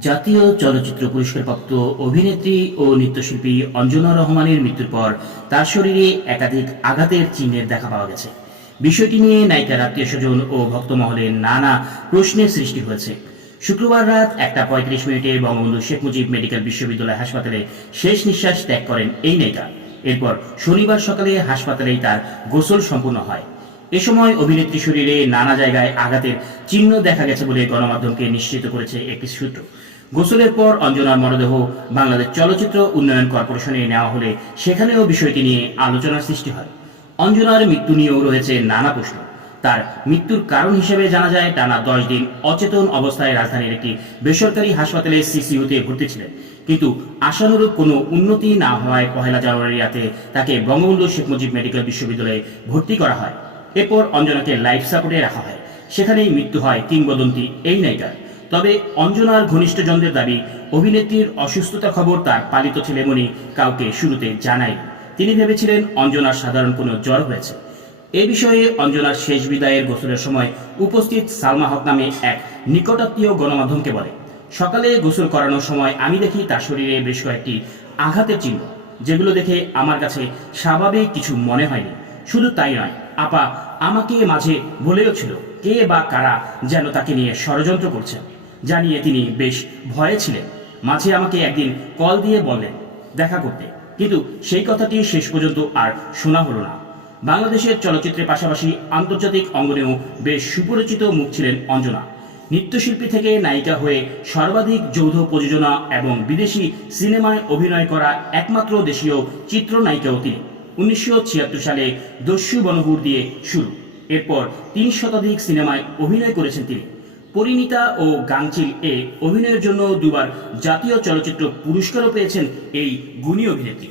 জাতীয় চলচ্চিত্র পুরস্কারপ্রাপ্ত অভিনেত্রী ও নৃত্যশিল্পী অঞ্জনা রহমানের মৃত্যুর পর তার শরীরে একাধিক আঘাতের চিহ্নের দেখা পাওয়া গেছে। বিষয়টি নিয়ে নায়িকার আত্মীয় স্বজন ও ভক্তমহলে নানা প্রশ্নের সৃষ্টি হয়েছে। শুক্রবার রাত একটা পঁয়ত্রিশ মিনিটে বঙ্গবন্ধু শেখ মুজিব মেডিকেল বিশ্ববিদ্যালয় হাসপাতালে শেষ নিঃশ্বাস ত্যাগ করেন এই নায়িকা। এরপর শনিবার সকালে হাসপাতালেই তার গোসল সম্পূর্ণ হয়। এ সময় অভিনেত্রী শরীরে নানা জায়গায় আঘাতের চিহ্ন দেখা গেছে বলে গণমাধ্যমকে নিশ্চিত করেছে একটি সূত্র। গোসলের পর অঞ্জনার মরদেহ বাংলাদেশ চলচ্চিত্র উন্নয়ন কর্পোরেশনে নেওয়া হলে সেখানেও বিষয়টি নিয়ে আলোচনার সৃষ্টি হয়। অঞ্জনার মৃত্যু নিয়েও রয়েছে নানা প্রশ্ন। তার মৃত্যুর কারণ হিসেবে জানা যায়, টানা দশ দিন অচেতন অবস্থায় রাজধানীর একটি বেসরকারি হাসপাতালে সিসিইউতে ভর্তি ছিলেন। কিন্তু আশানুরূপ কোনো উন্নতি না হওয়ায় পহেলা জানুয়ারি রাতে তাকে বঙ্গবন্ধু শেখ মুজিব মেডিকেল বিশ্ববিদ্যালয়ে ভর্তি করা হয়। এরপর অঞ্জনাকে লাইফ সাপোর্টে রাখা হয়। সেখানেই মৃত্যু হয় কিংবদন্তি এই নায়িকার। তবে অঞ্জনার ঘনিষ্ঠজনদের দাবি, অভিনেত্রীর অসুস্থতার খবর তার পালিত ছেলেমণি কাউকে শুরুতে জানায় তিনি ভেবেছিলেন অঞ্জনার সাধারণ কোনো জ্বর হয়েছে। এ বিষয়ে অঞ্জনার শেষ বিদায়ের গোসলের সময় উপস্থিত সালমা হক নামে এক নিকটাত্মীয় গণমাধ্যমকে বলে, সকালে গোসল করানোর সময় আমি দেখি তার শরীরে বেশ কয়েকটি আঘাতের চিহ্ন, যেগুলো দেখে আমার কাছে স্বাভাবিক কিছু মনে হয়নি। শুধু তাই নয় আপা আমাকে মাঝে বলেও ছিল, কে বা কারা যেন তাকে নিয়ে ষড়যন্ত্র করছে। জানিয়ে তিনি বেশ ভয়ে ছিলেন। মাঝে আমাকে একদিন কল দিয়ে বললেন দেখা করতে। কিন্তু সেই কথাটি শেষ পর্যন্ত আর শোনা হলো না। বাংলাদেশের চলচ্চিত্রের পাশাপাশি আন্তর্জাতিক অঙ্গনেও বেশ সুপরিচিত মুখ ছিলেন অঞ্জনা। নৃত্যশিল্পী থেকে নায়িকা হয়ে সর্বাধিক যৌথ প্রযোজনা এবং বিদেশি সিনেমায় অভিনয় করা একমাত্র দেশীয় চিত্রনায়িকাও তিনি। উনিশশো ছিয়াত্তর সালে দস্যু বনহুর দিয়ে শুরু। এরপর তিন শতাধিক সিনেমায় অভিনয় করেছেন তিনি। পরিণীতা ও গাংচিল এ অভিনয়ের জন্য দুবার জাতীয় চলচ্চিত্র পুরস্কারও পেয়েছেন এই গুণী অভিনেত্রী।